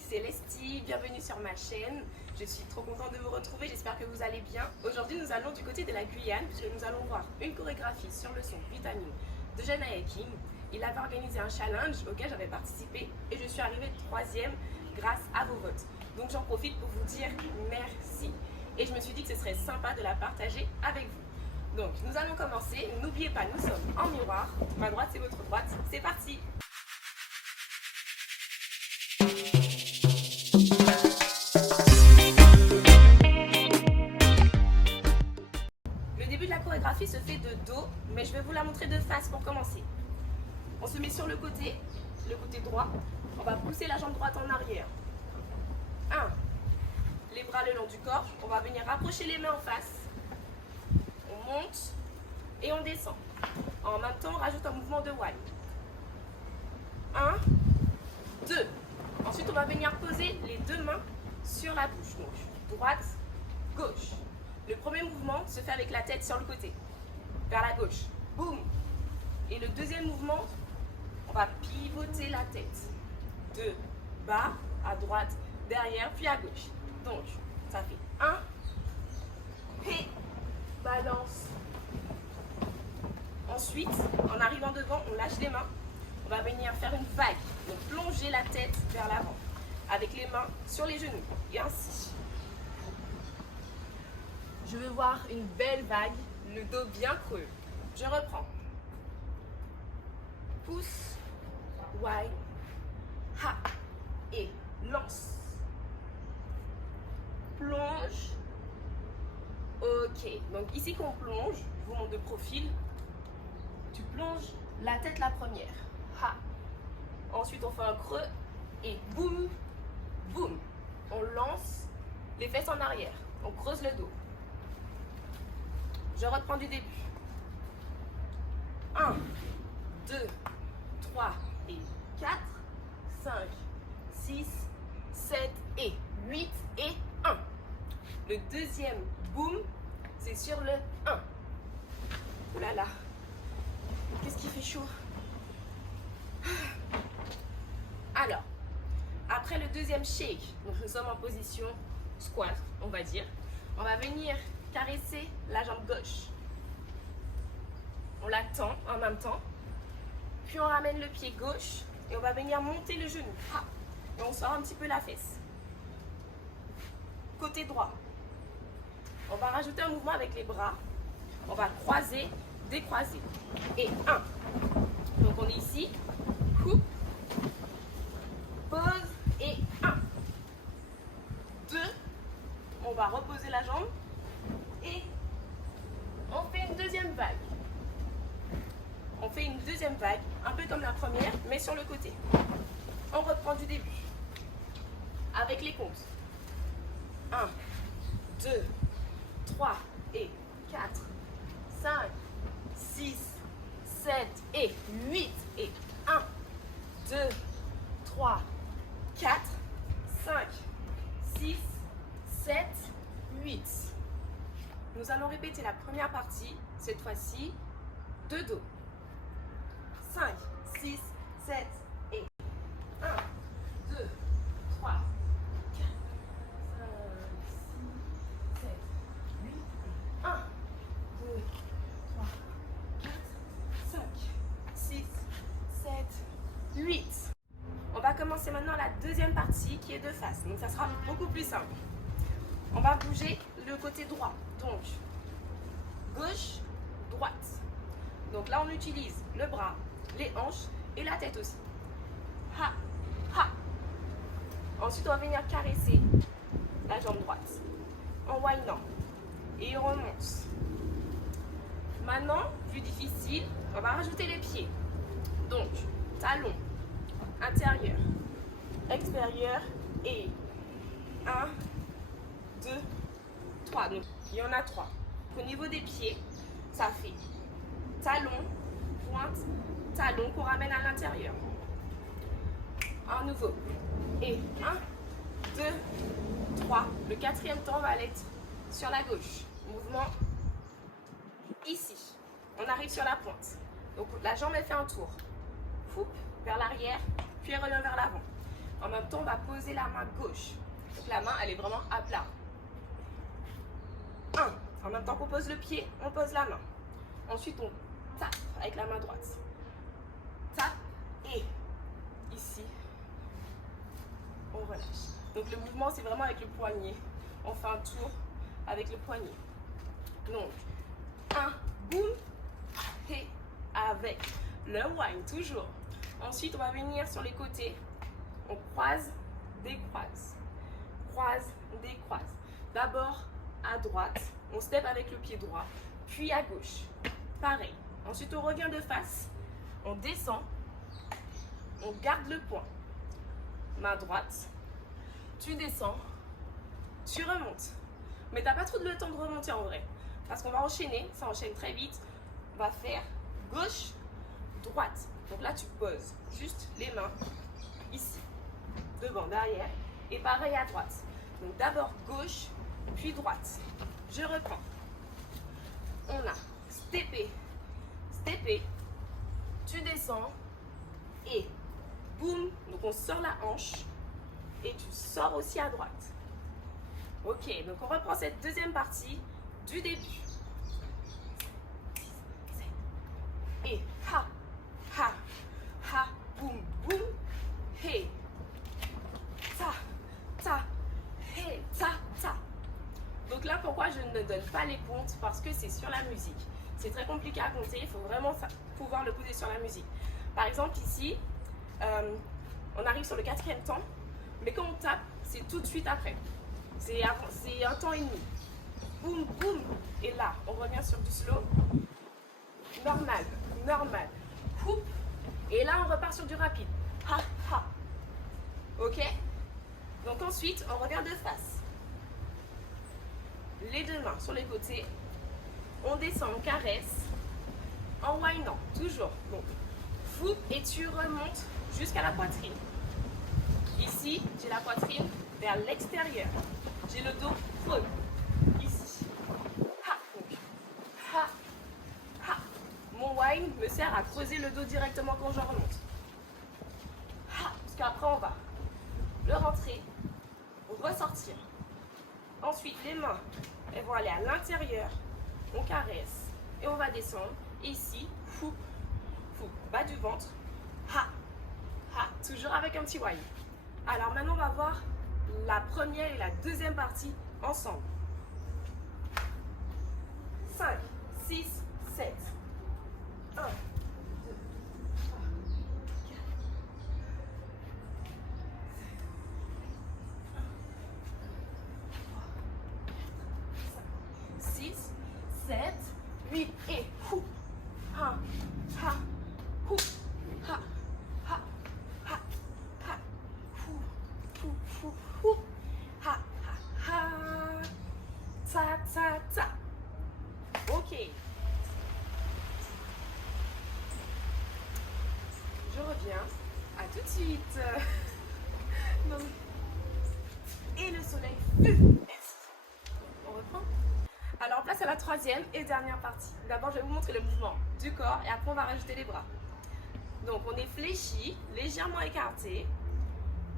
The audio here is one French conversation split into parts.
c'est Lestie, bienvenue sur ma chaîne. Je suis trop contente de vous retrouver, j'espère que vous allez bien. Aujourd'hui nous allons du côté de la Guyane puisque nous allons voir une chorégraphie sur le son Vitamine de Janae King. Il avait organisé un challenge auquel j'avais participé et je suis arrivée 3e grâce à vos votes. Donc j'en profite pour vous dire merci. Et je me suis dit que ce serait sympa de la partager avec vous. Donc nous allons commencer, n'oubliez pas, nous sommes en miroir. Ma droite c'est votre droite, c'est parti. Le début de la chorégraphie se fait de dos, mais je vais vous la montrer de face pour commencer. On se met sur le côté droit. On va pousser la jambe droite en arrière. 1. Les bras le long du corps. On va venir rapprocher les mains en face. On monte et on descend. En même temps, on rajoute un mouvement de wine. 1, 2. Ensuite, on va venir poser les deux mains sur la bouche. Donc, droite, gauche. Le premier mouvement se fait avec la tête sur le côté, vers la gauche. Boum. Et le deuxième mouvement, on va pivoter la tête. De bas à droite, derrière, puis à gauche. Donc, ça fait 1. Et balance. Ensuite, en arrivant devant, on lâche les mains. On va venir faire une vague. Donc, plonger la tête vers l'avant. Avec les mains sur les genoux. Et ainsi. Je veux voir une belle vague, le dos bien creux. Je reprends. Pousse, wide, ha, et lance. Plonge. Ok, donc ici qu'on plonge, je vous montre de profil. Tu plonges la tête la première. Ha. Ensuite on fait un creux et boum, boum. On lance les fesses en arrière. On creuse le dos. Je reprends du début. 1, 2, 3 et 4, 5, 6, 7 et 8 et 1. Le deuxième boom, c'est sur le 1. Oh là là, qu'est-ce qui fait chaud? Alors, après le deuxième shake, donc nous sommes en position squat, on va dire. On va venir caresser la jambe gauche. On la tend en même temps. Puis on ramène le pied gauche et on va venir monter le genou. Ah, et on sort un petit peu la fesse. Côté droit. On va rajouter un mouvement avec les bras. On va croiser, décroiser. Et 1. Donc on est ici. Coupe. Pose et 1. 2. On va reposer la jambe. Et on fait une deuxième vague. On fait une deuxième vague, un peu comme la première, mais sur le côté. On reprend du début. Avec les comptes. 1, 2, 3 et 4, 5, 6, 7 et 8 et 1, 2, 3, 4, 5, 6, 7, 8. Nous allons répéter la première partie, cette fois-ci, de dos. 5, 6, 7 et 1, 2, 3, 4, 5, 6, 7, 8 et 1, 2, 3, 4, 5, 6, 7, 8. On va commencer maintenant la deuxième partie qui est de face, donc ça sera beaucoup plus simple. On va bouger le côté droit, donc gauche, droite. Donc là on utilise le bras, les hanches et la tête aussi. Ha, ha. Ensuite on va venir caresser la jambe droite en windant et on remonte. Maintenant, plus difficile, on va rajouter les pieds. Donc talon, intérieur, extérieur et 1, 2, 3. Donc il y en a 3. Au niveau des pieds, ça fait talon, pointe, talon qu'on ramène à l'intérieur. Un nouveau. Et 1, 2, 3. Le quatrième temps va être sur la gauche. Mouvement ici. On arrive sur la pointe. Donc la jambe elle fait un tour. Foup, vers l'arrière, puis elle revient vers l'avant. En même temps, on va poser la main gauche. Donc la main, elle est vraiment à plat. 1. En même temps qu'on pose le pied, on pose la main. Ensuite, on tape avec la main droite. Tape et ici, on relâche. Donc le mouvement, c'est vraiment avec le poignet. On fait un tour avec le poignet. Donc, 1, boum, et avec le wind, toujours. Ensuite, on va venir sur les côtés. On croise, décroise. Croise, décroise. D'abord à droite, on step avec le pied droit, puis à gauche. Pareil. Ensuite, on revient de face, on descend, on garde le point. Main droite, tu descends, tu remontes. Mais tu n'as pas trop le temps de remonter en vrai. Parce qu'on va enchaîner, ça enchaîne très vite. On va faire gauche, droite. Donc là, tu poses juste les mains ici, devant, derrière. Et pareil à droite. Donc d'abord gauche, puis droite. Je reprends. On a steppé, steppé. Tu descends et boum. Donc on sort la hanche et tu sors aussi à droite. Ok, donc on reprend cette deuxième partie du début. Et ha, ha, ha, boum, boum, hey, ta, ta, hey, ta, ta. Donc là, pourquoi je ne donne pas les comptes? Parce que c'est sur la musique. C'est très compliqué à compter, il faut vraiment pouvoir le poser sur la musique. Par exemple, ici, on arrive sur le 4e temps, mais quand on tape, c'est tout de suite après. C'est un temps et demi. Boum, boum. Et là, on revient sur du slow. Normal, normal. Houp. Et là, on repart sur du rapide. Ha, ha. Ok? Donc ensuite, on revient de face. Les deux mains sur les côtés. On descend, on caresse. En windant, toujours. Donc, houp. Et tu remontes jusqu'à la poitrine. Ici, j'ai la poitrine vers l'extérieur. J'ai le dos creux. Ici. Ha. Donc, ha. Ha. Mon wind me sert à creuser le dos directement quand je remonte. Ha. Parce qu'après, on va le rentrer, ressortir. Ensuite, les mains, elles vont aller à l'intérieur. On caresse et on va descendre. Et ici, fou, fou, bas du ventre. Ha. Ha. Toujours avec un petit wind. Alors maintenant, on va voir la première et la deuxième partie ensemble. 5, 6, 7. 1, 2, 3, 4, 6, 7, 8 et hou. Ha, ha, hou, ha, ha, ha, ha, hou, hou, hou, hou, ha, ha, ha, ta, ta, ta. Ok. Je reviens. À tout de suite. Donc, et le soleil. On reprend. Alors, place à la troisième et dernière partie. D'abord, je vais vous montrer le mouvement du corps et après, on va rajouter les bras. Donc, on est fléchi, légèrement écarté.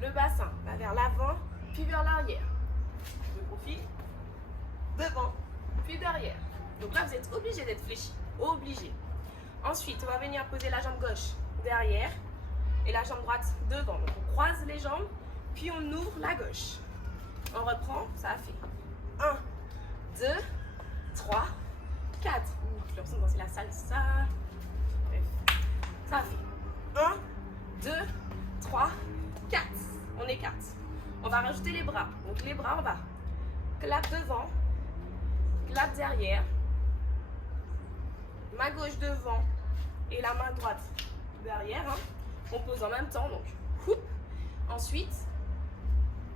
Le bassin va vers l'avant, puis vers l'arrière. Le profil, devant, puis derrière. Donc là, vous êtes obligé d'être fléchi. Obligé. Ensuite, on va venir poser la jambe gauche derrière et la jambe droite devant. Donc, on croise les jambes, puis on ouvre la gauche. On reprend, ça fait 1, 2, 3, 4. J'ai l'impression de danser la salsa. Bref. Ça fait 1, 2, 3, 4. On écarte. On va rajouter les bras. Donc les bras, on va clap devant, clap derrière, main gauche devant et la main droite derrière. Hein. On pose en même temps, donc houp. Ensuite,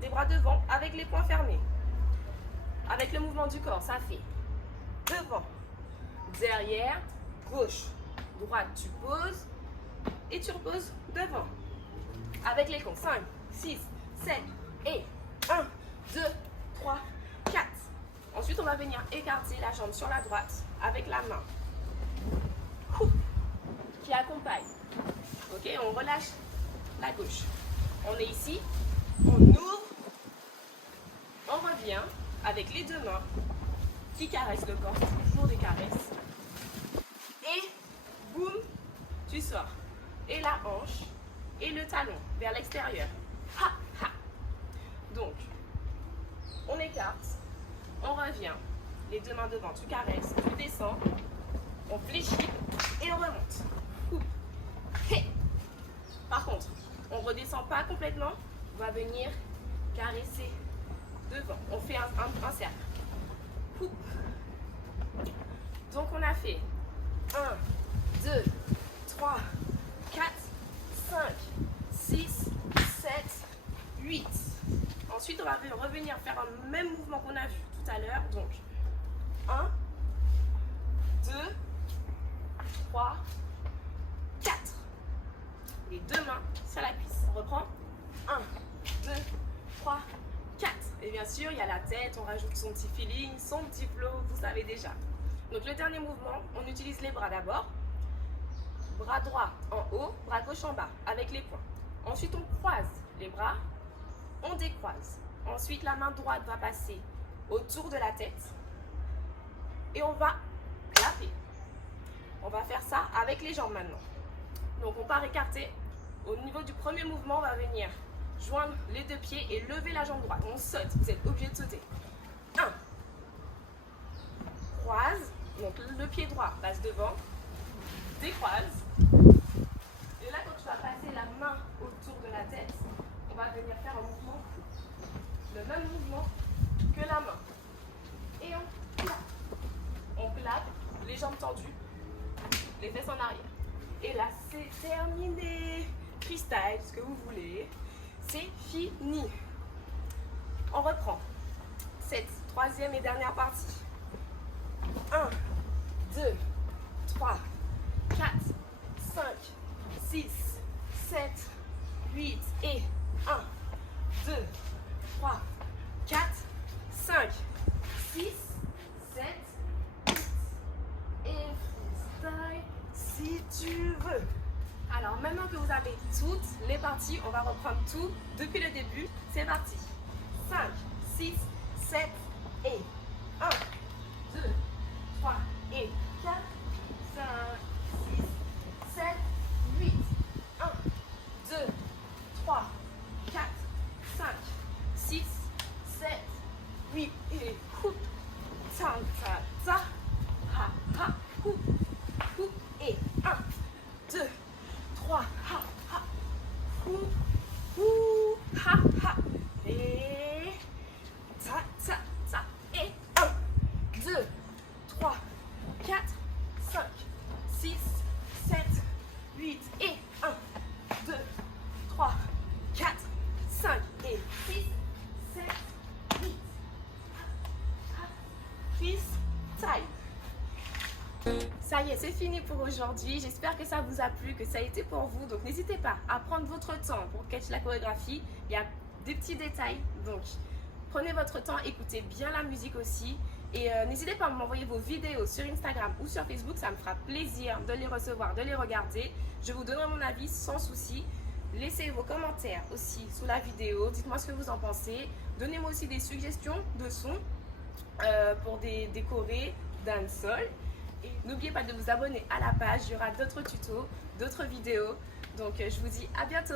les bras devant avec les poings fermés. Avec le mouvement du corps, ça fait devant, derrière, gauche, droite, tu poses et tu reposes devant. Avec les comptes, 5, 6, 7 et 1, 2, 3, 4. Ensuite, on va venir écarter la jambe sur la droite avec la main qui accompagne. Ok, on relâche la gauche. On est ici, on ouvre, on revient avec les deux mains qui caressent le corps, toujours des caresses. Et boum, tu sors. Et la hanche et le talon vers l'extérieur. Ha, ha. Donc, on écarte, on revient, les deux mains devant, tu caresses, tu descends, on fléchit et on remonte. Ouh. Hey. Par contre, on ne redescend pas complètement, on va venir caresser devant. On fait un cercle. Ouh. Donc on a fait 1, 2, 3, 4, 5, 6, 7, 8. Ensuite, on va revenir faire un même mouvement qu'on a vu tout à l'heure. Donc, 1, 2, 3, 4. Les deux mains sur la cuisse. On reprend. 1, 2, 3, 4. Et bien sûr, il y a la tête, on rajoute son petit feeling, son petit flow, vous savez déjà. Donc, le dernier mouvement, on utilise les bras d'abord. Bras droit en haut, bras gauche en bas, avec les poings. Ensuite, on croise les bras, on décroise. Ensuite, la main droite va passer autour de la tête et on va clapper. On va faire ça avec les jambes maintenant. Donc, on part écarté. Au niveau du premier mouvement, on va venir joindre les deux pieds et lever la jambe droite. On saute, vous êtes obligé de sauter. 1, croise, donc le pied droit passe devant, décroise. Et là, quand tu vas passer la main autour de la tête, on va venir faire un mouvement, le même mouvement que la main. Et on clappe. On clappe, les jambes tendues, les fesses en arrière. Et là, c'est terminé. Freestyle, ce que vous voulez. C'est fini. On reprend cette troisième et dernière partie. 1, 2, 3, 4, 5, 6, 7, 8 et 1, 2, 3, 4, 5, 6, 7, 8 et freestyle si tu veux. Alors maintenant que vous avez toutes les parties, on va reprendre tout depuis le début. C'est parti. 5, 6, 7 et 1, 2, 3 et 4, 5, 6, 7, 8. 1, 2, 3, 4, 5, 6, 7, 8 et houp, ta ta ta, ha ha, houp, houp et 1, 2, 3, ha ha, houp, houp, ha ha et ta ta ta et 1, 2, 3, 4, 5, 6, 7, 8 et 1, 2, 3, 4, 5 et 6, 7, 8. Freestyle. Ça y est, c'est fini pour aujourd'hui. J'espère que ça vous a plu, que ça a été pour vous. Donc n'hésitez pas à prendre votre temps pour catch la chorégraphie. Il y a des petits détails. Donc prenez votre temps, écoutez bien la musique aussi. Et n'hésitez pas à m'envoyer vos vidéos sur Instagram ou sur Facebook. Ça me fera plaisir de les recevoir, de les regarder. Je vous donnerai mon avis sans souci. Laissez vos commentaires aussi sous la vidéo. Dites-moi ce que vous en pensez. Donnez-moi aussi des suggestions de sons pour des chorés, dancehall. Et n'oubliez pas de vous abonner à la page. Il y aura d'autres tutos, d'autres vidéos. Donc je vous dis à bientôt.